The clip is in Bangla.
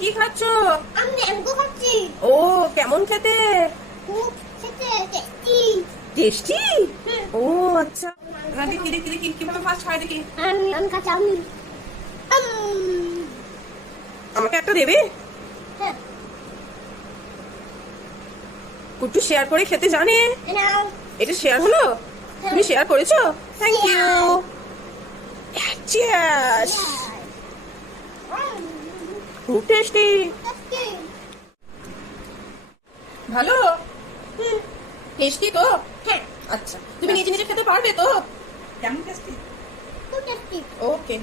কি খাচ্ছ? আমি ম্যাঙ্গো খাচ্ছি। ও কেমন খেতে? খুব খেতে টেস্টি। টেস্টি? ও আচ্ছা। দেখি দেখি দেখি কিভাবে ফার্স্ট খাই দেখি। আমি খাচ্ছি আমি। আমাকে একটা দেবে? হ্যাঁ। কুট্টু শেয়ার করে খেতে জানে। নাও। এটা শেয়ার হলো? তুমি শেয়ার করেছো? Thank you. চিয়ার্স। খুব টেস্টি। টেস্টি। ভালো? টেস্টি তো? হ্যাঁ। আচ্ছা তুমি নিজে নিজে খেতে পারবে তো? কেমন টেস্টি? খুব টেস্টি। ওকে।